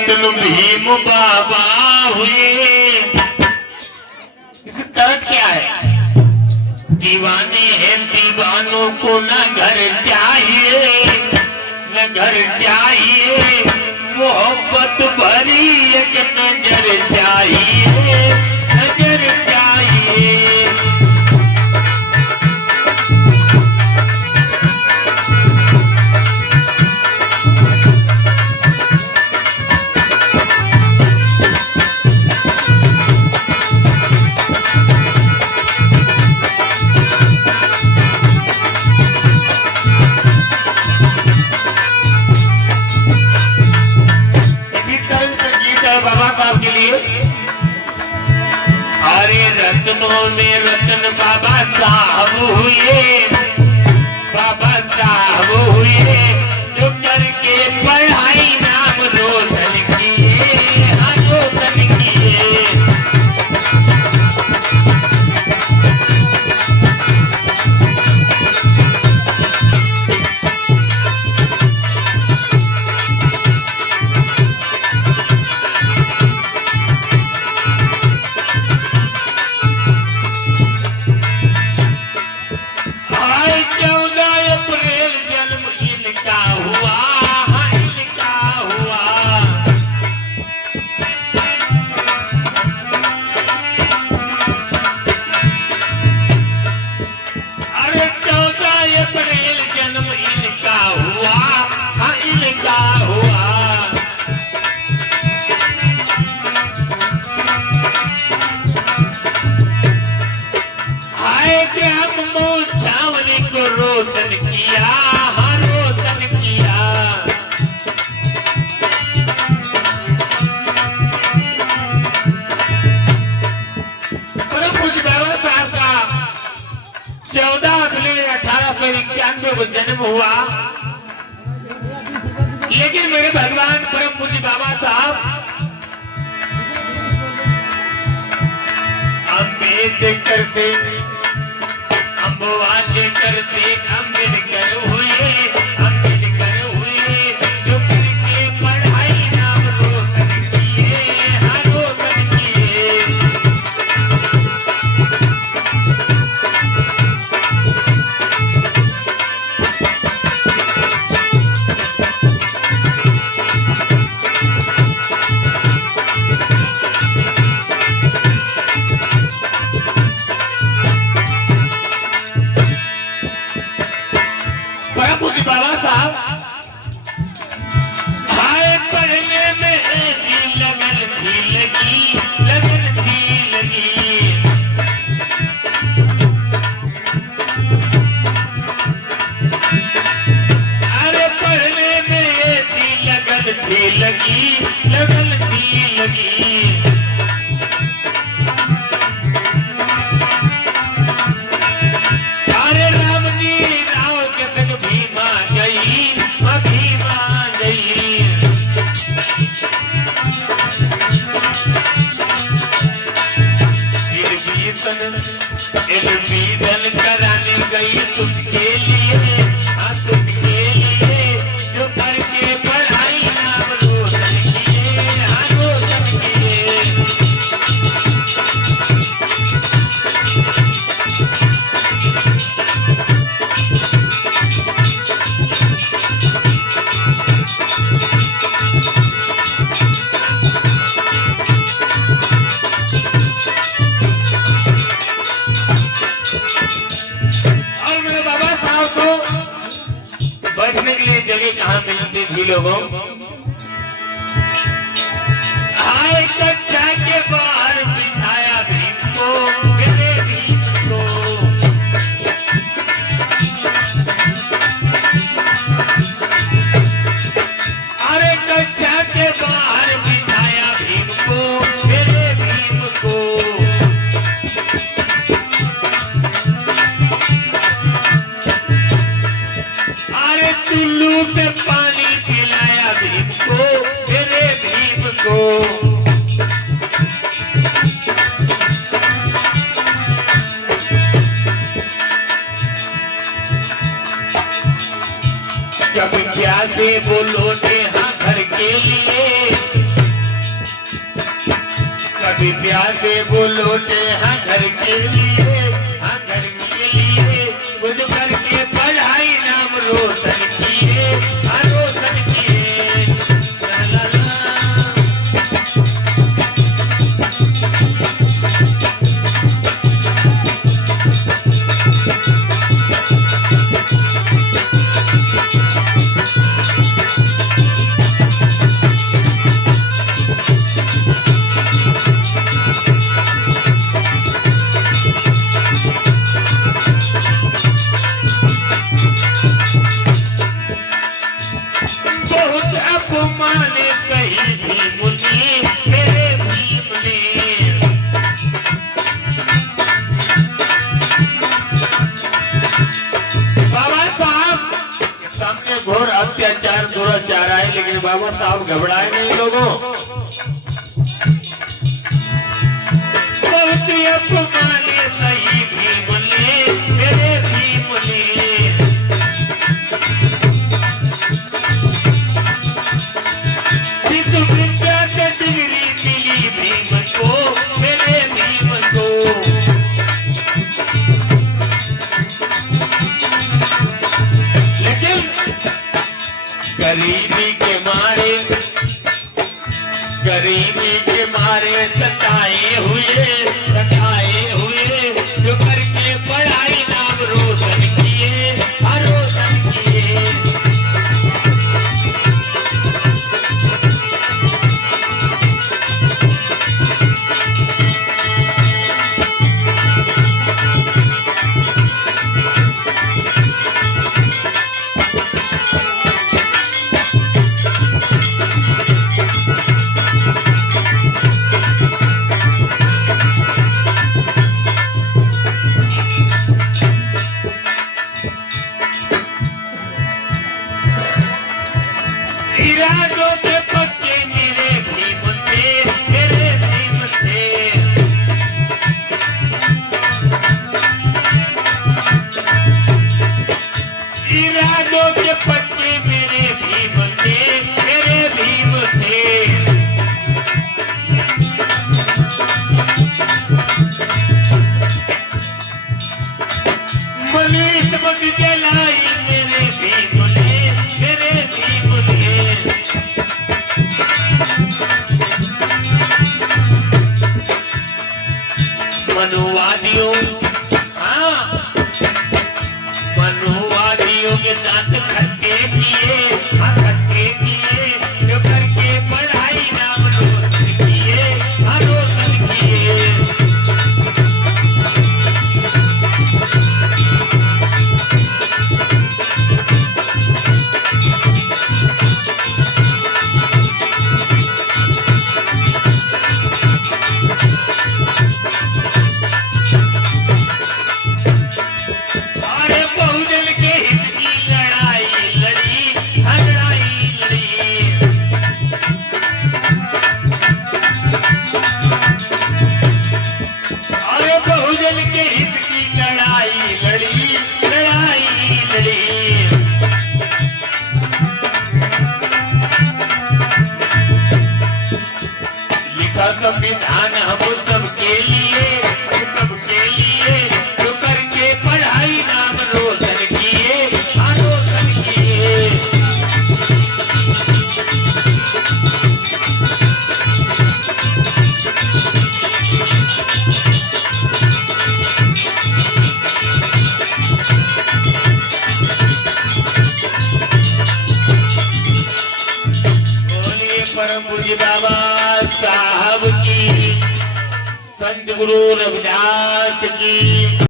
रत्न भीम बाबा हुए। इसका कारण क्या है? दीवाने हैं, दीवानों को न घर चाहिए, न घर चाहिए, मोहब्बत भरी एक नजर चाहिए, नजर चाहिए। अरे रत्नों में रत्न बाबा साहब हुए, बाबा साहब हुए, जो करके पढ़ाई नाम रोशन किए, हाँ रोशन किए। जन्म हुआ, लेकिन मेरे भगवान परम पूज्य बाबा साहब अम्बेडकर से अम्बेडकर से अम्बेडकर हुए, अम्बेडकर हुए, जो करके पढ़ाई नाम रोशन किए, हाँ रोशन किए। कराने गई तुझके लिए, हाँ तुझके लिए, जो करके पढ़ाई नाम रोशन किए, हाँ रोशन किए। बैठने के लिए जगह कहाँ मिलती थी लोगों? आए कक्षा के बाहर बिठाया भीम को, मेरे भीम को। अरे कक्षा के बाहर बिठाया भीम को, मेरे भीम को। टुल्लू में पानी पिलाया भीम को, मेरे भीम को। जब क्या दे बोलो हाँ घर के लिए, भूखे प्यासे वो लौटे हाँ घर के लिए, हाँ घर के लिए खुद करके पढ़ाई नाम रोशन किए, हाँ रोशन किए। ला ला ला। बहुत अपमान कही भीम ने, मेरे भीम ने। बाबा साहब सामने घोर अत्याचार दुराचार आए, लेकिन बाबा साहब घबराए नहीं लोगों। बहुत अपमान कही भीम ने, मेरे भीम ने। विद्या के डिग्री मिली भीम को, मेरे भीम को। लेकिन गरीबी के मारे, गरीबी के मारे सताए हुए, सताए हुए जो करके पढ़ाई नाम रोशन किए, रोशन किए। इरादों से पक्के मेरे भीम थे, मेरे भीम थे। इरादों से पक्के मेरे भीम थे, मेरे भीम थे। मनीष मत जलाई मेरे भीम ने, मेरे भीम ने। मनुवादियों, हाँ मनुवादियों के दांत खट्टे किए, हाँ खट्टे किए जो करके पढ़ाई नाम रोशन किए, हाँ रोशन किए। अरे बहुजन के हित की लड़ाई लड़ी, लड़ाई लड़ी। अरे बहुजन के हित की लड़ाई लड़ी, लड़ाई लड़ी। लिखा संविधान हम सबके लिए, सबके लिए जो करके पढ़ाई नाम रोशन किए, रोशन किए। बोलिए परम पूज्य बाबा साहब की, संत गुरु रविदास की।